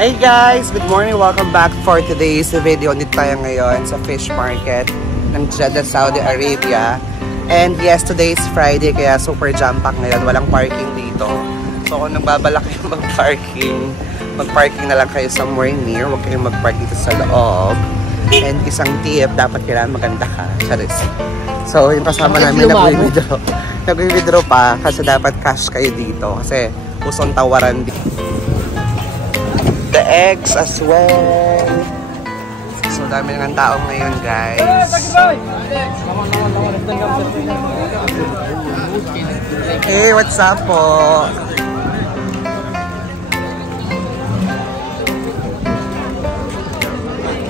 Hey guys! Good morning! Welcome back for today's video. Nandito tayo ngayon sa fish market ng Jeddah, Saudi Arabia. And yes, today is Friday kaya super jam-pack ngayon. Walang parking dito. So kung nagbabalak kayo mag-parking na lang kayo somewhere near. Huwag kayong mag-park dito sa loob. And isang tip, dapat kailangan maganda ka. Charis. So yung kasama namin nag-withdraw pa kasi dapat cash kayo dito. Kasi usong tawaran dito. The eggs as well. So dami ng tao ngayon guys. Hey, what's up po?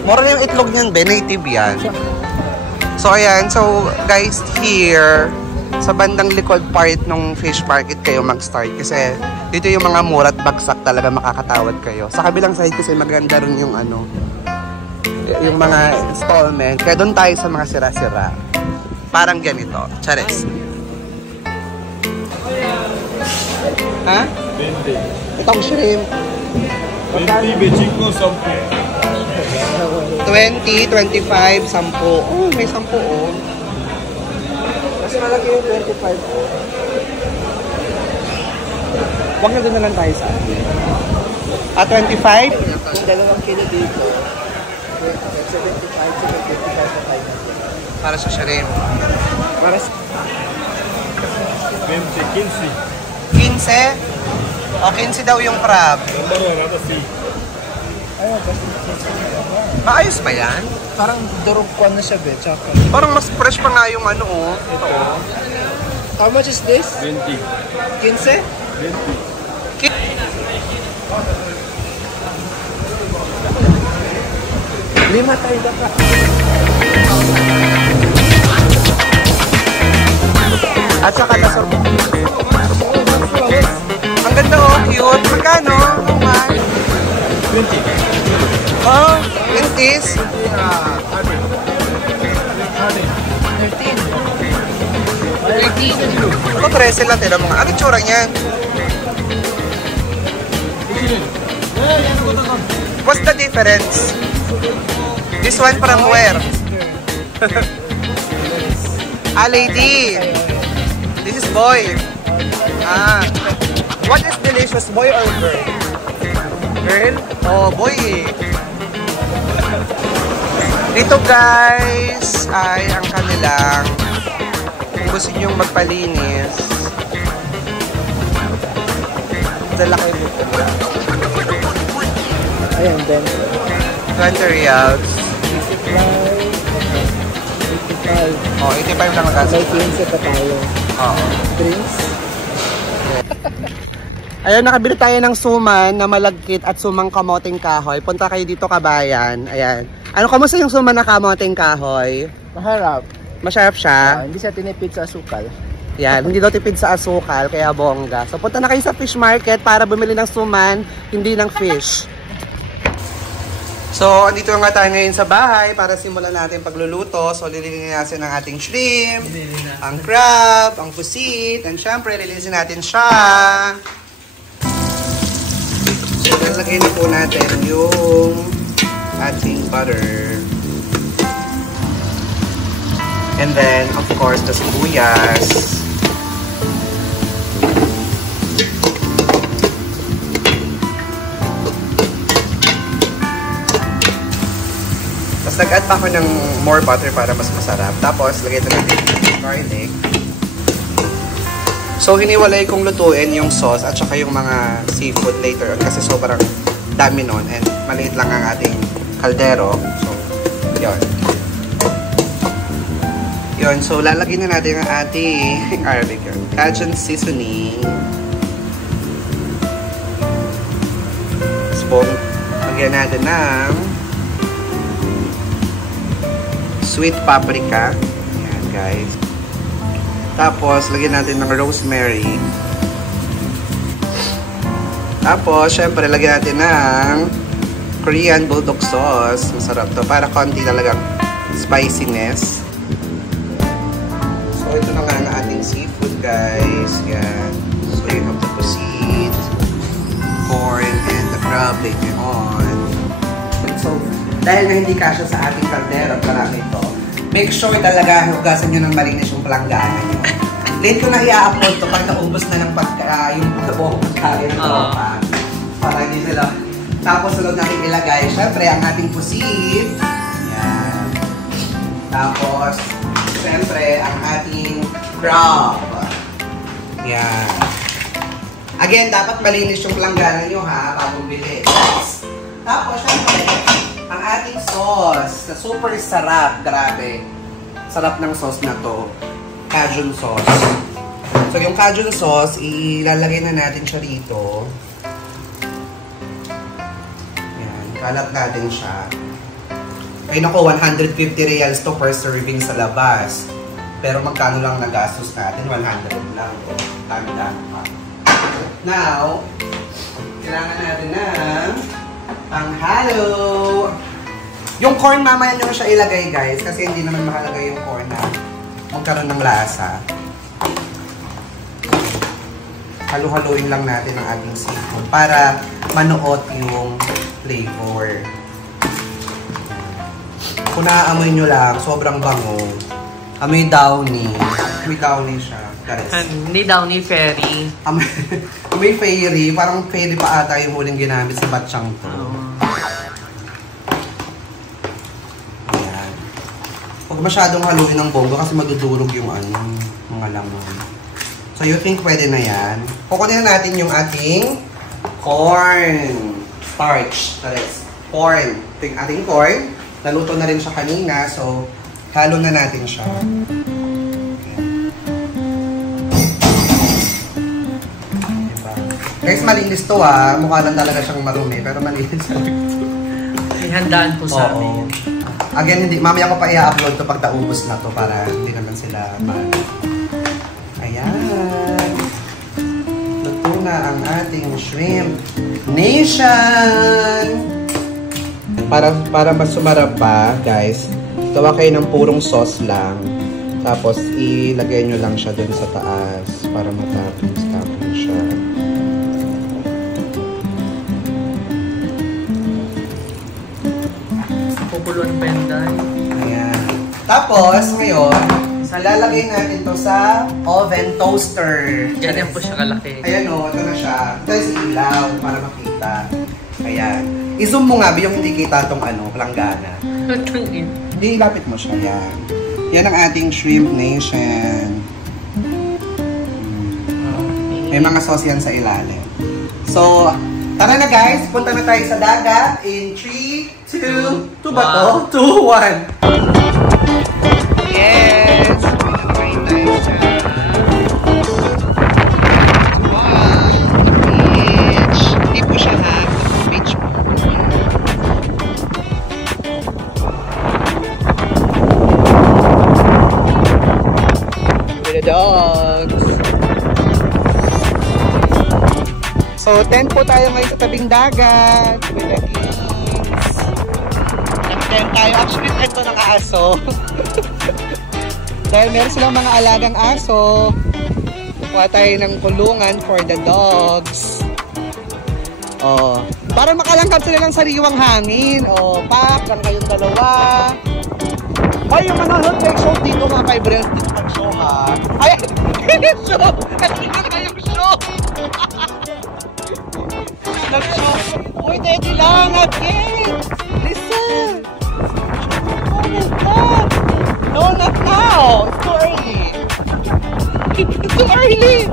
Mura yung itlog niyan, native yan. So ayan, so guys, here sa bandang likod part ng fish market kayo mag-start kasi dito yung mga mura at bagsak talaga, makakatawad kayo. Sa kabilang side kasi maganda rin yung yung mga installment. Kaya doon tayo sa mga sira-sira. Parang ganito. Charis. Ha? 20. Itong shrimp. 20, 25, 20, 25, 10. Oh, may 10 oh. Mas malaki yung 25 oh. Huwag na doon na lang tayo sa atin. 25? Kung 2 kilo dito, 75 to 55 na tayo. Para sa shrimp. Para sa... 15. 15? O, 15 daw yung crab. Maayos ba yan? Parang durog ko na siya, be. Tsaka. Parang mas fresh pa nga yung ano, oh. Ito, oh. How much is this? 20. 15? 20. Lima tayo baka. At saka nasor. Ang ganda oh, cute. Magkano? Oh my. 20. Oh, 20s. 13. Ako 13 lang, tila mga. Ano tsura niyan? What's the difference? This one from where? Lady. This is boy. What is delicious, boy or girl? Girl? Oh, boy. Dito guys ay ang kanilang, kung gusto nyo magpalinis, dala kayo dito. Ayan, then. 20 riyals. 85. Oh, 85 lang ang May 15 pa tayo. Oo. Drinks. Ayun, nakabili tayo ng suman na malagkit at sumang kamoting kahoy. Punta kayo dito, kabayan. Ayan. Ano, kamusta yung suman na kamoting kahoy? Maharap. Masarap siya. Hindi siya tinipid sa asukal. Yan, hindi daw tipid sa asukal, kaya bongga. So punta na kayo sa fish market para bumili ng suman, hindi ng fish. So, andito nga tayo ngayon sa bahay para simulan natin pagluluto. So, lilinisin natin ang ating shrimp, ang crab, ang pusit, and syempre, lilinisin natin siya. So, lalagay na po natin yung ating butter. And then, of course, the sibuyas. Tapos nag-add pa ako ng more butter para mas masarap. Tapos, lagay ito natin yung garlic. So, hiniwalay kong lutuin yung sauce at saka yung mga seafood later on kasi sobrang dami nun and maliit lang ang ating kaldero. So, yun. Yun, so lalagyan na natin ang ating garlic yun. Cajun seasoning. Tapos, lagyan natin ng sweet paprika. Ayan, guys. Tapos, lagyan natin ng rosemary. Tapos, syempre, lagyan natin ng Korean bulldog sauce. Masarap to. Para konti talagang spiciness. So, ito na nga ang ating seafood, guys. Yan. So, you have to proceed. Corn and the crab. Grabe yun. So, dahil na hindi kasya sa ating kaldero, marami ito, make sure talaga hugasan nyo ng malinis yung palanggana nyo. Late ko na i-upload to pag naubos na ng yung buong pagkain ng tropa. Para hindi sila. Tapos sunod natin ilagay, syempre, ang ating pusit. Yan. Tapos, syempre, ang ating crab. Yan. Again, dapat malinis yung palanggana nyo ha, bago bili. Tapos, syempre, ang ating sauce na super sarap. Grabe. Sarap ng sauce na to. Cajun sauce. So, yung Cajun sauce, ilalagay na natin siya rito. Yan. Kalat natin siya. Ay nako, 150 reals to per serving sa labas. Pero magkano lang nagastos natin? 100 lang. Dami-dami pa. Now, kailangan natin ng panghalo. Yung corn, mamaya nyo siya ilagay, guys. Kasi hindi naman mahalaga yung corn na magkaroon ng lasa. Halu-haluin lang natin ang ating seafood para manuot yung flavor. Kung naaamoy nyo lang, sobrang bango. Amoy downy. Amoy downy siya. Hindi downy, fairy. Amoy fairy. Parang fairy pa ata yung huling ginamit sa batchang to. Ayan. Huwag masyadong haluin ng bonggo kasi madudurog yung mga laman. So you think pwede na yan? Kukunin na natin yung ating corn starch. Corn. Ito yung ating corn. Naluto na rin siya kanina, so halo na natin siya. Diba? Guys, malinis to ah. Mukha lang talaga siyang marumi, pero malinis. May handaan po sa amin. Again, mamaya ko pa i-upload to pag naubos na to para hindi naman sila Ayan. Luto na ang ating shrimp nation! Para mas sumarap pa, guys, gawa kayo ng purong sauce lang. Tapos, ilagay nyo lang siya dun sa taas para matapos siya. Pupuluan pa yan, guys. Ayan. Tapos, ngayon, lalagay natin to sa oven toaster. Ganyan po siya kalaki. Ayan o, ito na siya. Ito yung ilaw para makita. Ayan. I-zoom mo nga, yung hindi kita itong palanggana. Hindi, ilapit mo siya. Yan. Yan ang ating shrimp nation. May mga sauce yan sa ilalim. So, tara na guys. Punta na tayo sa dagat. In 3, 2, 2 ba to? 2, 1. Yes! Hindi po siya ha. Beach po. With the dogs. So, tent po tayo ngayon sa tabing dagat. With the kids. Nag-tent tayo. Actually, tent to ng aso. Dahil meron silang mga alagang aso. Kuha tayo ng kulungan for the dogs. Oh, para makalangkap sila ng sariwang hangin. Oh, pak lang kayong dalawa. Ay, yung manonood like show dito mga kaibrels dito mag-show ha. Ay, show! Hindi na kayong show! Nag-show! Uy, daddy lang! Again! Listen! Oh my God! No, not now! It's too early! It's too early!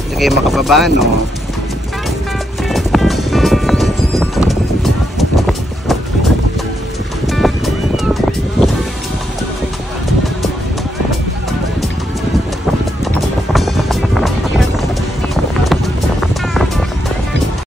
Hindi kayo makababa, no?